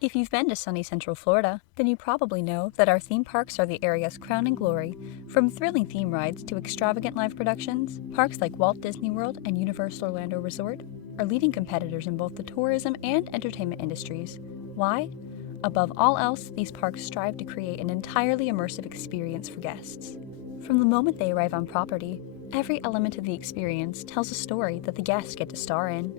If you've been to sunny Central Florida, then you probably know that our theme parks are the area's crowning glory. From thrilling theme rides to extravagant live productions, parks like Walt Disney World and Universal Orlando Resort are leading competitors in both the tourism and entertainment industries. Why? Above all else, these parks strive to create an entirely immersive experience for guests. From the moment they arrive on property, every element of the experience tells a story that the guests get to star in.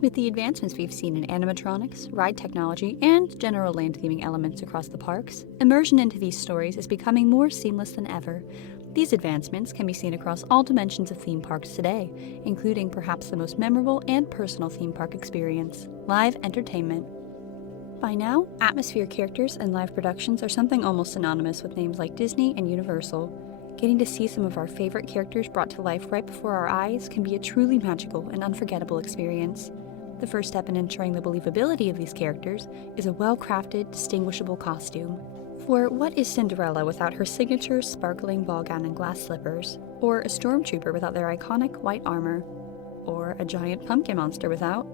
With the advancements we've seen in animatronics, ride technology, and general land theming elements across the parks, immersion into these stories is becoming more seamless than ever. These advancements can be seen across all dimensions of theme parks today, including perhaps the most memorable and personal theme park experience, live entertainment. By now, atmosphere characters and live productions are something almost synonymous with names like Disney and Universal. Getting to see some of our favorite characters brought to life right before our eyes can be a truly magical and unforgettable experience. The first step in ensuring the believability of these characters is a well-crafted, distinguishable costume. For what is Cinderella without her signature sparkling ball gown and glass slippers? Or a stormtrooper without their iconic white armor? Or a giant pumpkin monster without?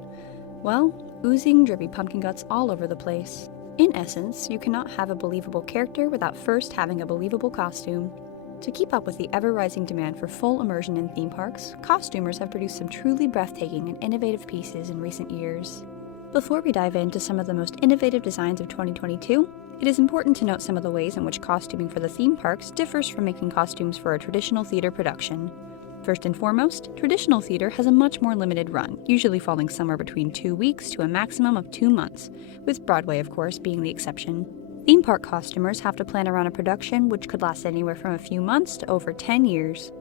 Well, oozing, drippy pumpkin guts all over the place. In essence, you cannot have a believable character without first having a believable costume. To keep up with the ever-rising demand for full immersion in theme parks, costumers have produced some truly breathtaking and innovative pieces in recent years. Before we dive into some of the most innovative designs of 2022, it is important to note some of the ways in which costuming for the theme parks differs from making costumes for a traditional theater production. First and foremost, traditional theater has a much more limited run, usually falling somewhere between 2 weeks to a maximum of 2 months, with Broadway, of course, being the exception. Theme park costumers have to plan around a production which could last anywhere from a few months to over 10 years.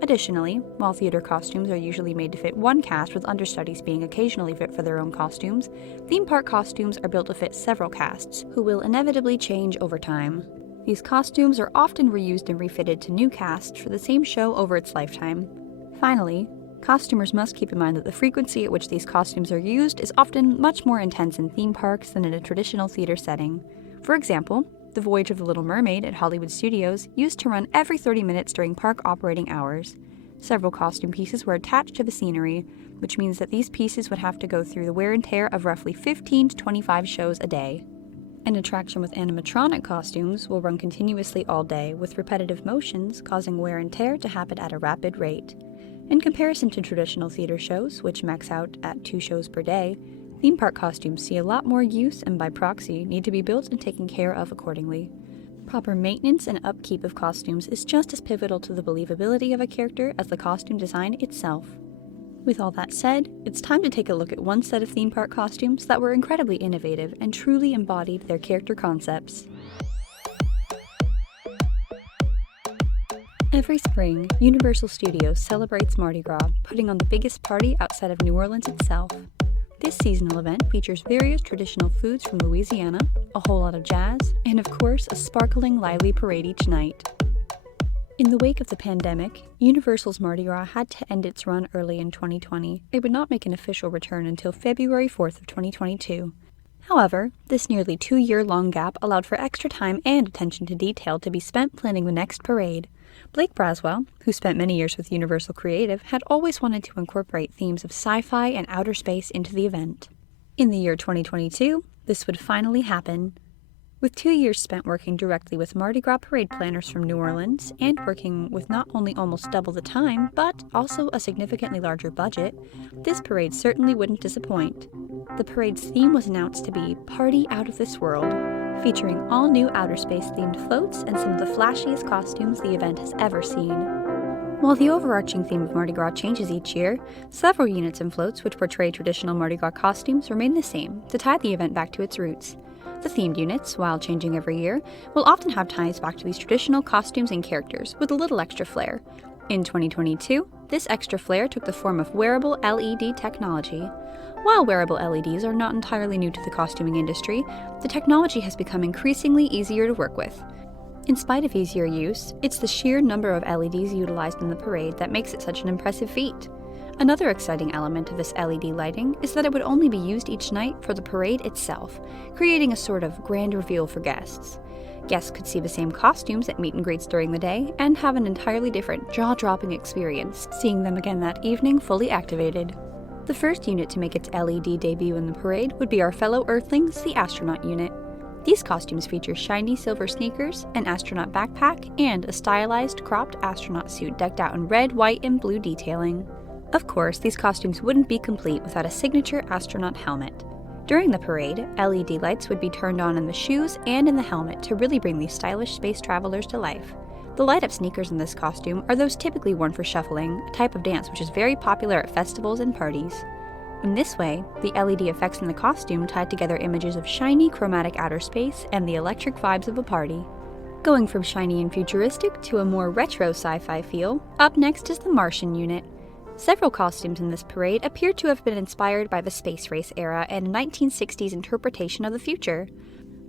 Additionally, while theater costumes are usually made to fit one cast with understudies being occasionally fit for their own costumes, theme park costumes are built to fit several casts, who will inevitably change over time. These costumes are often reused and refitted to new casts for the same show over its lifetime. Finally, costumers must keep in mind that the frequency at which these costumes are used is often much more intense in theme parks than in a traditional theater setting. For example, The Voyage of the Little Mermaid at Hollywood Studios used to run every 30 minutes during park operating hours. Several costume pieces were attached to the scenery, which means that these pieces would have to go through the wear and tear of roughly 15 to 25 shows a day. An attraction with animatronic costumes will run continuously all day, with repetitive motions causing wear and tear to happen at a rapid rate. In comparison to traditional theater shows, which max out at 2 shows per day, theme park costumes see a lot more use and by proxy need to be built and taken care of accordingly. Proper maintenance and upkeep of costumes is just as pivotal to the believability of a character as the costume design itself. With all that said, it's time to take a look at one set of theme park costumes that were incredibly innovative and truly embodied their character concepts. Every spring, Universal Studios celebrates Mardi Gras, putting on the biggest party outside of New Orleans itself. This seasonal event features various traditional foods from Louisiana, a whole lot of jazz, and of course a sparkling, lively parade each night. In the wake of the pandemic, Universal's Mardi Gras had to end its run early in 2020. It would not make an official return until February 4th of 2022. However, this nearly 2-year-long gap allowed for extra time and attention to detail to be spent planning the next parade. Blake Braswell, who spent many years with Universal Creative, had always wanted to incorporate themes of sci-fi and outer space into the event. In the year 2022, this would finally happen. With 2 years spent working directly with Mardi Gras parade planners from New Orleans, and working with not only almost double the time, but also a significantly larger budget, this parade certainly wouldn't disappoint. The parade's theme was announced to be Party Out of This World, featuring all new outer space-themed floats and some of the flashiest costumes the event has ever seen. While the overarching theme of Mardi Gras changes each year, several units and floats which portray traditional Mardi Gras costumes remain the same to tie the event back to its roots. The themed units, while changing every year, will often have ties back to these traditional costumes and characters with a little extra flair. In 2022, this extra flair took the form of wearable LED technology. While wearable LEDs are not entirely new to the costuming industry, the technology has become increasingly easier to work with. In spite of easier use, it's the sheer number of LEDs utilized in the parade that makes it such an impressive feat. Another exciting element of this LED lighting is that it would only be used each night for the parade itself, creating a sort of grand reveal for guests. Guests could see the same costumes at meet and greets during the day and have an entirely different, jaw-dropping experience, seeing them again that evening fully activated. The first unit to make its LED debut in the parade would be our fellow Earthlings, the Astronaut Unit. These costumes feature shiny silver sneakers, an astronaut backpack, and a stylized, cropped astronaut suit decked out in red, white, and blue detailing. Of course, these costumes wouldn't be complete without a signature astronaut helmet. During the parade, LED lights would be turned on in the shoes and in the helmet to really bring these stylish space travelers to life. The light-up sneakers in this costume are those typically worn for shuffling, a type of dance which is very popular at festivals and parties. In this way, the LED effects in the costume tied together images of shiny, chromatic outer space and the electric vibes of a party. Going from shiny and futuristic to a more retro sci-fi feel, up next is the Martian Unit. Several costumes in this parade appear to have been inspired by the space race era and a 1960s interpretation of the future.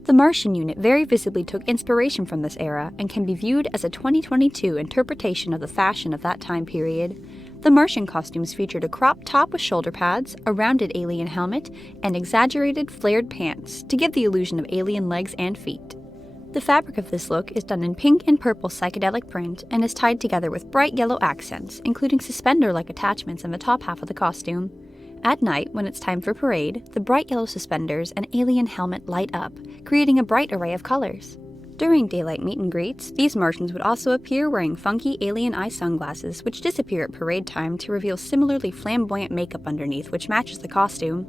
The Martian Unit very visibly took inspiration from this era and can be viewed as a 2022 interpretation of the fashion of that time period. The Martian costumes featured a crop top with shoulder pads, a rounded alien helmet, and exaggerated flared pants to give the illusion of alien legs and feet. The fabric of this look is done in pink and purple psychedelic print and is tied together with bright yellow accents, including suspender-like attachments in the top half of the costume. At night, when it's time for parade, the bright yellow suspenders and alien helmet light up, creating a bright array of colors. During daylight meet and greets, these Martians would also appear wearing funky alien eye sunglasses, which disappear at parade time to reveal similarly flamboyant makeup underneath, which matches the costume.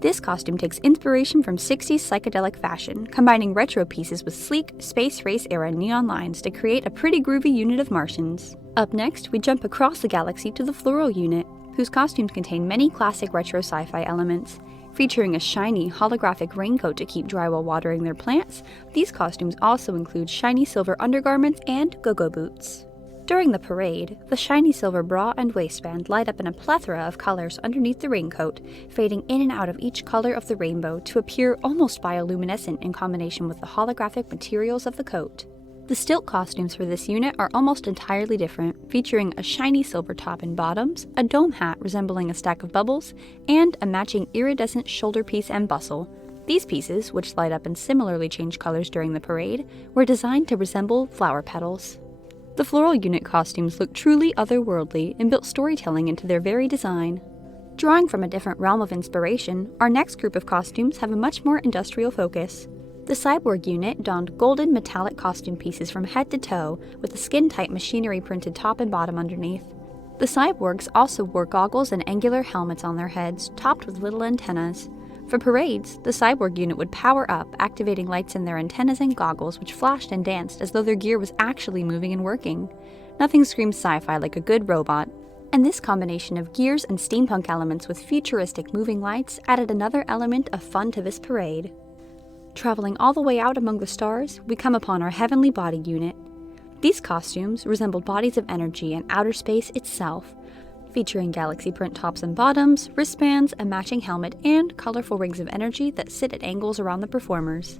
This costume takes inspiration from 60s psychedelic fashion, combining retro pieces with sleek, space race-era neon lines to create a pretty groovy unit of Martians. Up next, we jump across the galaxy to the Floral Unit, whose costumes contain many classic retro sci-fi elements. Featuring a shiny, holographic raincoat to keep dry while watering their plants, these costumes also include shiny silver undergarments and go-go boots. During the parade, the shiny silver bra and waistband light up in a plethora of colors underneath the raincoat, fading in and out of each color of the rainbow to appear almost bioluminescent in combination with the holographic materials of the coat. The stilt costumes for this unit are almost entirely different, featuring a shiny silver top and bottoms, a dome hat resembling a stack of bubbles, and a matching iridescent shoulder piece and bustle. These pieces, which light up and similarly change colors during the parade, were designed to resemble flower petals. The Floral Unit costumes look truly otherworldly and built storytelling into their very design. Drawing from a different realm of inspiration, our next group of costumes have a much more industrial focus. The Cyborg Unit donned golden metallic costume pieces from head to toe with a skin-tight machinery-printed top and bottom underneath. The Cyborgs also wore goggles and angular helmets on their heads, topped with little antennas. For parades, the Cyborg Unit would power up, activating lights in their antennas and goggles which flashed and danced as though their gear was actually moving and working. Nothing screams sci-fi like a good robot, and this combination of gears and steampunk elements with futuristic moving lights added another element of fun to this parade. Traveling all the way out among the stars, we come upon our Heavenly Body Unit. These costumes resembled bodies of energy and outer space itself, featuring galaxy print tops and bottoms, wristbands, a matching helmet, and colorful rings of energy that sit at angles around the performers.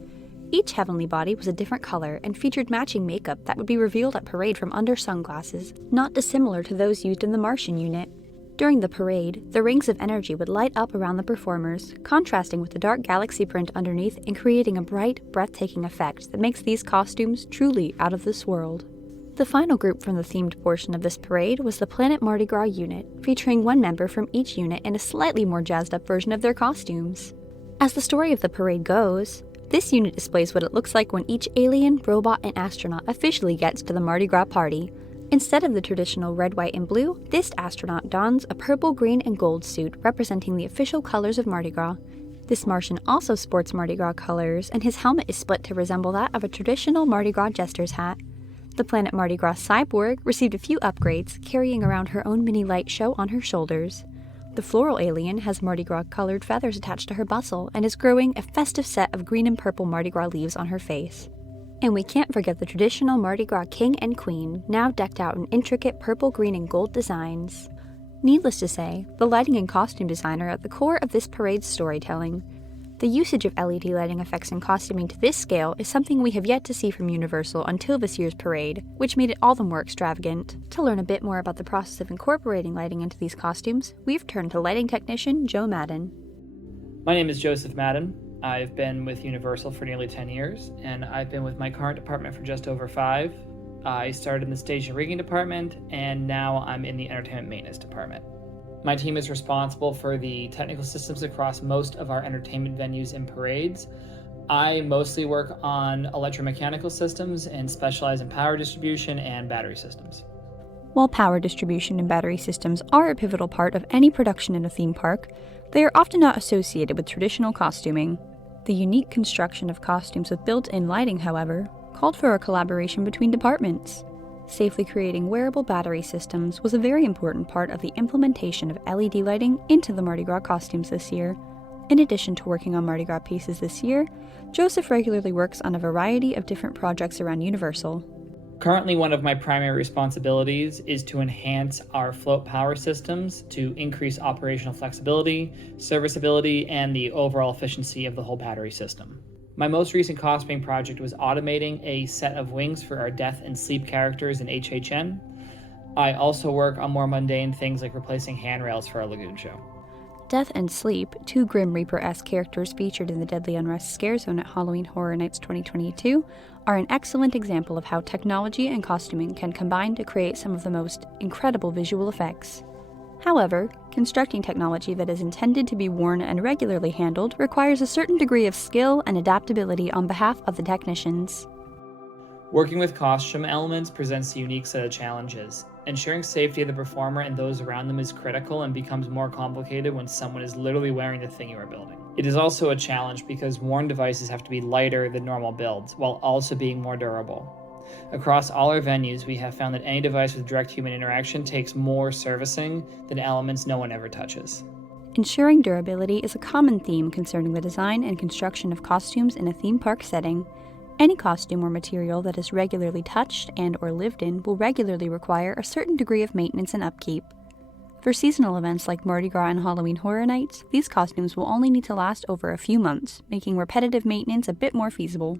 Each heavenly body was a different color and featured matching makeup that would be revealed at parade from under sunglasses, not dissimilar to those used in the Martian Unit. During the parade, the rings of energy would light up around the performers, contrasting with the dark galaxy print underneath and creating a bright, breathtaking effect that makes these costumes truly out of this world. The final group from the themed portion of this parade was the Planet Mardi Gras Unit, featuring one member from each unit in a slightly more jazzed-up version of their costumes. As the story of the parade goes, this unit displays what it looks like when each alien, robot, and astronaut officially gets to the Mardi Gras party. Instead of the traditional red, white, and blue, this astronaut dons a purple, green, and gold suit representing the official colors of Mardi Gras. This Martian also sports Mardi Gras colors, and his helmet is split to resemble that of a traditional Mardi Gras jester's hat. The Planet Mardi Gras Cyborg received a few upgrades, carrying around her own mini light show on her shoulders. The Floral Alien has Mardi Gras-colored feathers attached to her bustle and is growing a festive set of green and purple Mardi Gras leaves on her face. And we can't forget the traditional Mardi Gras King and Queen, now decked out in intricate purple, green, and gold designs. Needless to say, the lighting and costume design are at the core of this parade's storytelling. The usage of LED lighting effects and costuming to this scale is something we have yet to see from Universal until this year's parade, which made it all the more extravagant. To learn a bit more about the process of incorporating lighting into these costumes, we've turned to lighting technician Joe Madden. My name is Joseph Madden. I've been with Universal for nearly 10 years, and I've been with my current department for just over 5. I started in the station rigging department, and now I'm in the entertainment maintenance department. My team is responsible for the technical systems across most of our entertainment venues and parades. I mostly work on electromechanical systems and specialize in power distribution and battery systems. While power distribution and battery systems are a pivotal part of any production in a theme park, they are often not associated with traditional costuming. The unique construction of costumes with built-in lighting, however, called for a collaboration between departments. Safely creating wearable battery systems was a very important part of the implementation of LED lighting into the Mardi Gras costumes this year. In addition to working on Mardi Gras pieces this year, Joseph regularly works on a variety of different projects around Universal. Currently, one of my primary responsibilities is to enhance our float power systems to increase operational flexibility, serviceability, and the overall efficiency of the whole battery system. My most recent costuming project was automating a set of wings for our Death and Sleep characters in HHN. I also work on more mundane things like replacing handrails for our Lagoon show. Death and Sleep, two Grim Reaper-esque characters featured in the Deadly Unrest Scare Zone at Halloween Horror Nights 2022, are an excellent example of how technology and costuming can combine to create some of the most incredible visual effects. However, constructing technology that is intended to be worn and regularly handled requires a certain degree of skill and adaptability on behalf of the technicians. Working with costume elements presents a unique set of challenges. Ensuring safety of the performer and those around them is critical and becomes more complicated when someone is literally wearing the thing you are building. It is also a challenge because worn devices have to be lighter than normal builds, while also being more durable. Across all our venues, we have found that any device with direct human interaction takes more servicing than elements no one ever touches. Ensuring durability is a common theme concerning the design and construction of costumes in a theme park setting. Any costume or material that is regularly touched and or lived in will regularly require a certain degree of maintenance and upkeep. For seasonal events like Mardi Gras and Halloween Horror Nights, these costumes will only need to last over a few months, making repetitive maintenance a bit more feasible.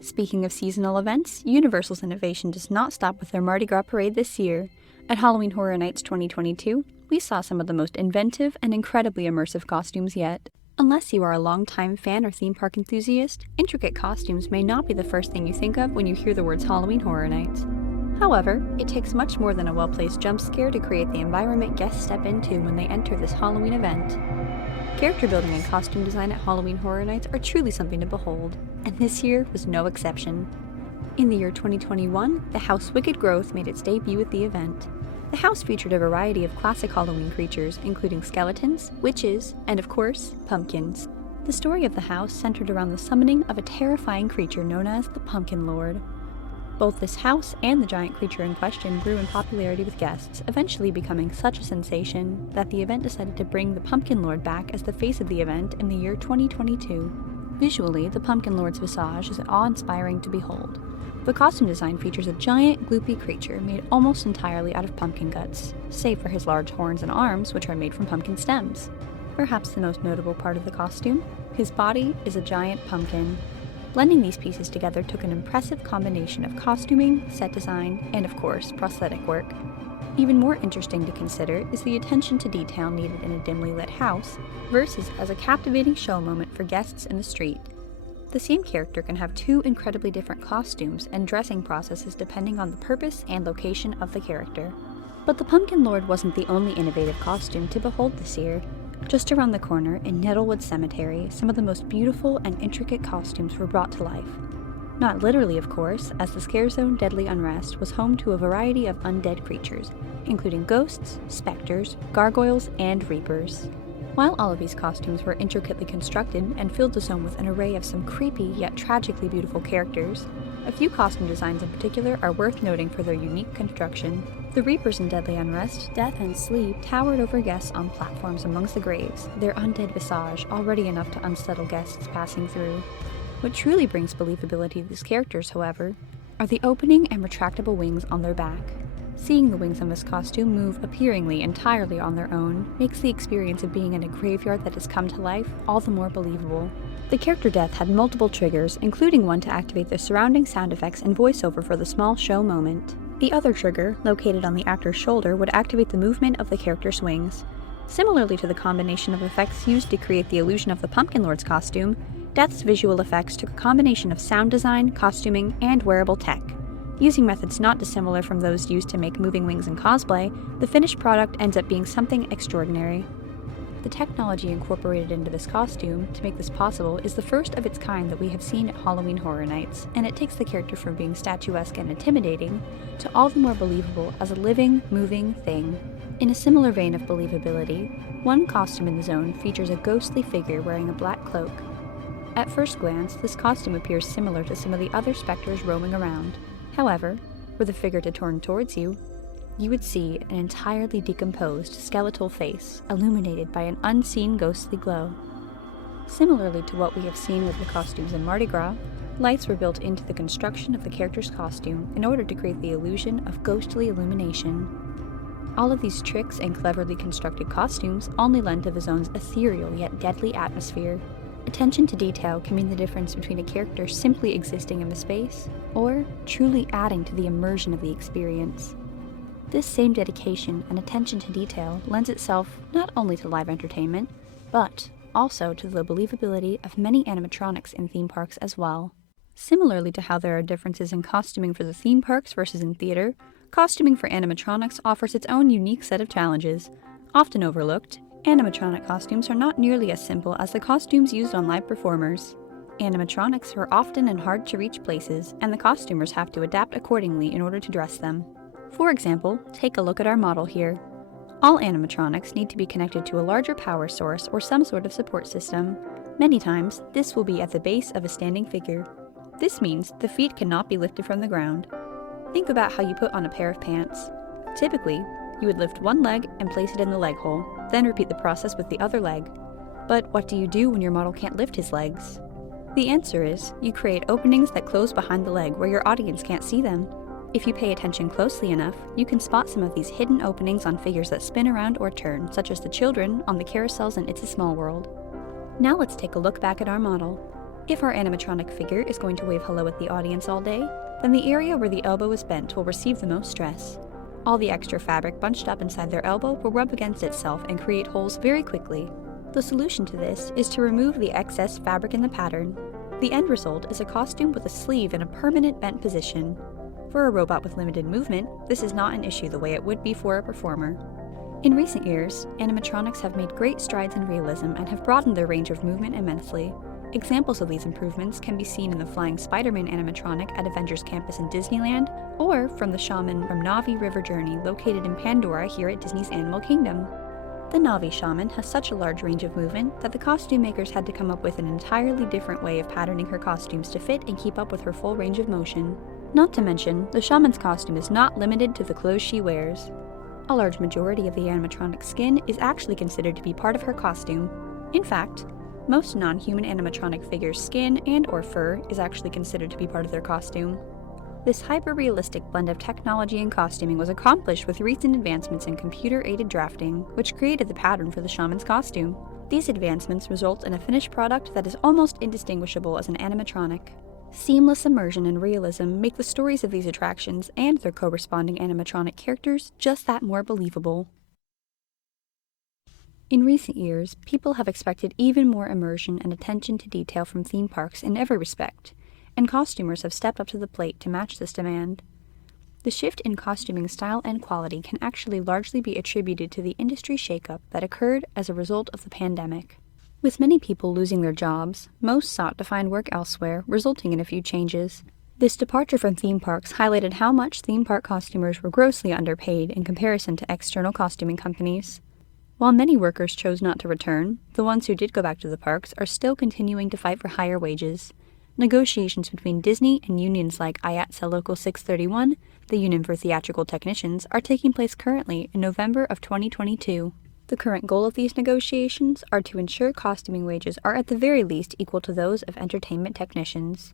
Speaking of seasonal events, Universal's innovation does not stop with their Mardi Gras parade this year. At Halloween Horror Nights 2022, we saw some of the most inventive and incredibly immersive costumes yet. Unless you are a longtime fan or theme park enthusiast, intricate costumes may not be the first thing you think of when you hear the words Halloween Horror Nights. However, it takes much more than a well-placed jump scare to create the environment guests step into when they enter this Halloween event. Character building and costume design at Halloween Horror Nights are truly something to behold, and this year was no exception. In the year 2021, the house Wicked Growth made its debut at the event. The house featured a variety of classic Halloween creatures, including skeletons, witches, and of course, pumpkins. The story of the house centered around the summoning of a terrifying creature known as the Pumpkin Lord. Both this house and the giant creature in question grew in popularity with guests, eventually becoming such a sensation that the event decided to bring the Pumpkin Lord back as the face of the event in the year 2022. Visually, the Pumpkin Lord's visage is awe-inspiring to behold. The costume design features a giant, gloopy creature made almost entirely out of pumpkin guts, save for his large horns and arms, which are made from pumpkin stems. Perhaps the most notable part of the costume, his body is a giant pumpkin. Blending these pieces together took an impressive combination of costuming, set design, and of course, prosthetic work. Even more interesting to consider is the attention to detail needed in a dimly lit house, versus as a captivating show moment for guests in the street. The same character can have two incredibly different costumes and dressing processes depending on the purpose and location of the character. But the Pumpkin Lord wasn't the only innovative costume to behold this year. Just around the corner, in Nettlewood Cemetery, some of the most beautiful and intricate costumes were brought to life. Not literally, of course, as the Scare Zone Deadly Unrest was home to a variety of undead creatures, including ghosts, specters, gargoyles, and reapers. While all of these costumes were intricately constructed and filled the zone with an array of some creepy yet tragically beautiful characters, a few costume designs in particular are worth noting for their unique construction. The Reapers in Deadly Unrest, Death and Sleep towered over guests on platforms amongst the graves, their undead visage already enough to unsettle guests passing through. What truly brings believability to these characters, however, are the opening and retractable wings on their back. Seeing the wings on this costume move appearingly entirely on their own makes the experience of being in a graveyard that has come to life all the more believable. The character Death had multiple triggers, including one to activate the surrounding sound effects and voiceover for the small show moment. The other trigger, located on the actor's shoulder, would activate the movement of the character's wings. Similarly to the combination of effects used to create the illusion of the Pumpkin Lord's costume, Death's visual effects took a combination of sound design, costuming, and wearable tech. Using methods not dissimilar from those used to make moving wings in cosplay, the finished product ends up being something extraordinary. The technology incorporated into this costume to make this possible is the first of its kind that we have seen at Halloween Horror Nights, and it takes the character from being statuesque and intimidating to all the more believable as a living, moving thing. In a similar vein of believability, one costume in the zone features a ghostly figure wearing a black cloak. At first glance, this costume appears similar to some of the other specters roaming around. However, were the figure to turn towards you, you would see an entirely decomposed skeletal face illuminated by an unseen ghostly glow. Similarly to what we have seen with the costumes in Mardi Gras, lights were built into the construction of the character's costume in order to create the illusion of ghostly illumination. All of these tricks and cleverly constructed costumes only lend to the zone's ethereal yet deadly atmosphere. Attention to detail can mean the difference between a character simply existing in the space or truly adding to the immersion of the experience. This same dedication and attention to detail lends itself not only to live entertainment, but also to the believability of many animatronics in theme parks as well. Similarly to how there are differences in costuming for the theme parks versus in theater, costuming for animatronics offers its own unique set of challenges. Often overlooked, animatronic costumes are not nearly as simple as the costumes used on live performers. Animatronics are often in hard-to-reach places, and the costumers have to adapt accordingly in order to dress them. For example, take a look at our model here. All animatronics need to be connected to a larger power source or some sort of support system. Many times, this will be at the base of a standing figure. This means the feet cannot be lifted from the ground. Think about how you put on a pair of pants. Typically, you would lift one leg and place it in the leg hole, then repeat the process with the other leg. But what do you do when your model can't lift his legs? The answer is, you create openings that close behind the leg where your audience can't see them. If you pay attention closely enough, you can spot some of these hidden openings on figures that spin around or turn, such as the children on the carousels in It's a Small World. Now let's take a look back at our model. If our animatronic figure is going to wave hello at the audience all day, then the area where the elbow is bent will receive the most stress. All the extra fabric bunched up inside their elbow will rub against itself and create holes very quickly. The solution to this is to remove the excess fabric in the pattern. The end result is a costume with a sleeve in a permanent bent position. For a robot with limited movement, this is not an issue the way it would be for a performer. In recent years, animatronics have made great strides in realism and have broadened their range of movement immensely. Examples of these improvements can be seen in the Flying Spider-Man animatronic at Avengers Campus in Disneyland, or from the Shaman from Na'vi River Journey located in Pandora here at Disney's Animal Kingdom. The Na'vi Shaman has such a large range of movement that the costume makers had to come up with an entirely different way of patterning her costumes to fit and keep up with her full range of motion. Not to mention, the shaman's costume is not limited to the clothes she wears. A large majority of the animatronic skin is actually considered to be part of her costume. In fact, most non-human animatronic figures' skin and or fur is actually considered to be part of their costume. This hyper-realistic blend of technology and costuming was accomplished with recent advancements in computer-aided drafting, which created the pattern for the shaman's costume. These advancements result in a finished product that is almost indistinguishable as an animatronic. Seamless immersion and realism make the stories of these attractions and their corresponding animatronic characters just that more believable. In recent years, people have expected even more immersion and attention to detail from theme parks in every respect, and costumers have stepped up to the plate to match this demand. The shift in costuming style and quality can actually largely be attributed to the industry shakeup that occurred as a result of the pandemic. With many people losing their jobs, most sought to find work elsewhere, resulting in a few changes. This departure from theme parks highlighted how much theme park costumers were grossly underpaid in comparison to external costuming companies. While many workers chose not to return, the ones who did go back to the parks are still continuing to fight for higher wages. Negotiations between Disney and unions like IATSE Local 631, the Union for Theatrical Technicians, are taking place currently in November of 2022. The current goal of these negotiations are to ensure costuming wages are at the very least equal to those of entertainment technicians.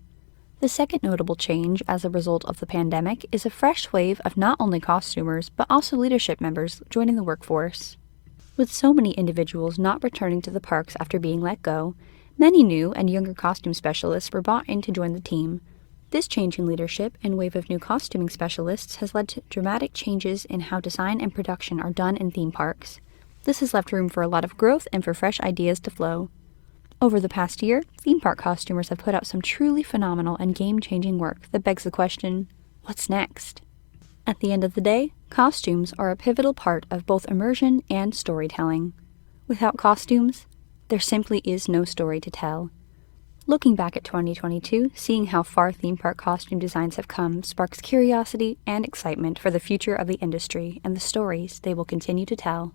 The second notable change as a result of the pandemic is a fresh wave of not only costumers but also leadership members joining the workforce. With so many individuals not returning to the parks after being let go, many new and younger costume specialists were brought in to join the team. This change in leadership and wave of new costuming specialists has led to dramatic changes in how design and production are done in theme parks. This has left room for a lot of growth and for fresh ideas to flow. Over the past year, theme park costumers have put out some truly phenomenal and game-changing work that begs the question, What's next? At the end of the day, costumes are a pivotal part of both immersion and storytelling. Without costumes, there simply is no story to tell. Looking back at 2022, seeing how far theme park costume designs have come sparks curiosity and excitement for the future of the industry and the stories they will continue to tell.